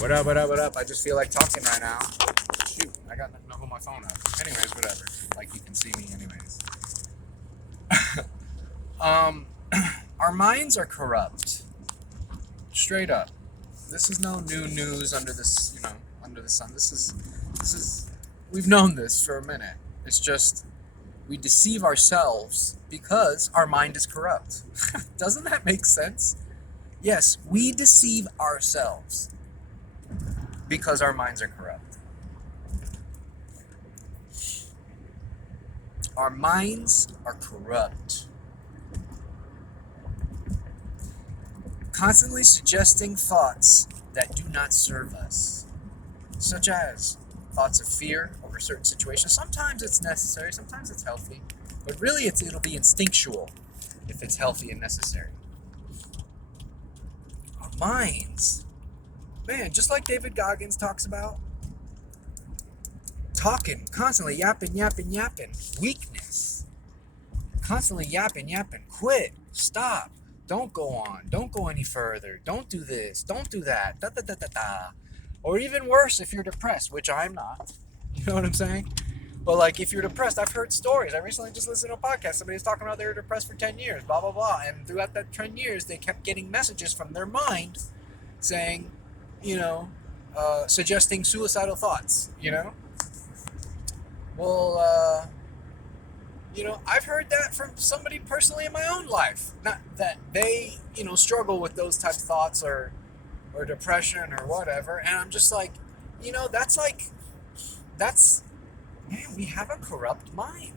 What up, what up, what up? I just feel like talking right now. Shoot, I got nothing to hold my phone up. Anyways, whatever. Like, you can see me anyways. Our minds are corrupt. Straight up. This is no new news under this, under the sun. This is, we've known this for a minute. It's just, we deceive ourselves because our mind is corrupt. Doesn't that make sense? Yes, we deceive ourselves because our minds are corrupt. Our minds are corrupt. Constantly suggesting thoughts that do not serve us, such as thoughts of fear over certain situations. Sometimes it's necessary, sometimes it's healthy, but really it'll be instinctual if it's healthy and necessary. Our minds, man, just like David Goggins talks about, talking, constantly yapping, weakness, constantly yapping, quit, stop, don't go on, don't go any further, don't do this, don't do that, or even worse if you're depressed, which I'm not, you know what I'm saying? But like if you're depressed, I've heard stories. I recently just listened to a podcast. Somebody was talking about they were depressed for 10 years, blah, blah, blah. And throughout that 10 years, they kept getting messages from their mind saying, suggesting suicidal thoughts, Well, I've heard that from somebody personally in my own life. Not that they, struggle with those type of thoughts or depression or whatever. And I'm just like, man, we have a corrupt mind.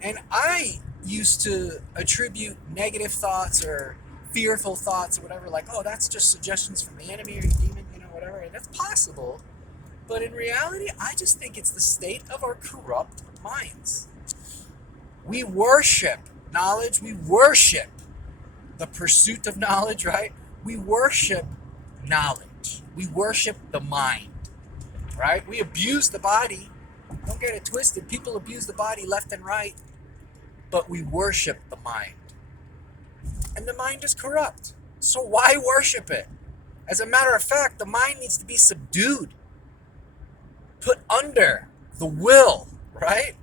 And I used to attribute negative thoughts or fearful thoughts or whatever, like, oh, that's just suggestions from the enemy or the demon, whatever. And that's possible. But in reality, I just think it's the state of our corrupt minds. We worship knowledge. We worship the pursuit of knowledge, right? We worship knowledge. We worship the mind, right? We abuse the body. Don't get it twisted. People abuse the body left and right, but we worship the mind. And the mind is corrupt. So why worship it? As a matter of fact, the mind needs to be subdued, put under the will, right?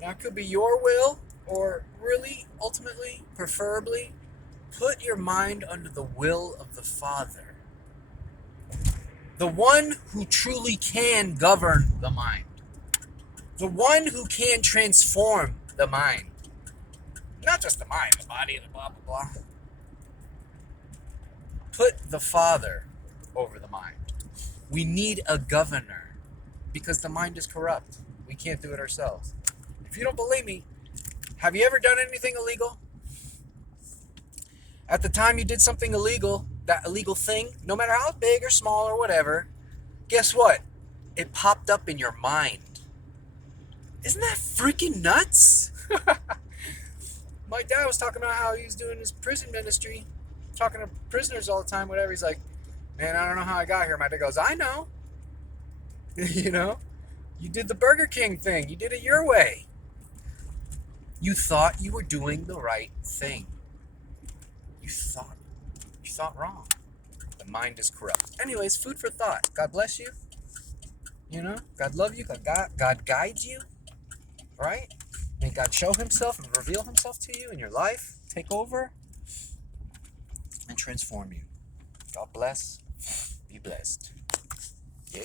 Now, it could be your will, or really, ultimately, preferably, put your mind under the will of the Father. The one who truly can govern the mind. The one who can transform the mind. Not just the mind, the body, the blah, blah, blah. Put the Father over the mind. We need a governor because the mind is corrupt. We can't do it ourselves. If you don't believe me, have you ever done anything illegal? At the time you did something illegal, that illegal thing, no matter how big or small or whatever, guess what? It popped up in your mind. Isn't that freaking nuts? My dad was talking about how he was doing his prison ministry, talking to prisoners all the time, whatever. He's like, man, I don't know how I got here. My dad goes, I know. You did the Burger King thing. You did it your way. You thought you were doing the right thing. You thought wrong. The mind is corrupt. Anyways, food for thought. God bless you. God love you. God guides you. Right? May God show himself and reveal himself to you in your life. Take over and transform you. God bless. Be blessed. Yeah.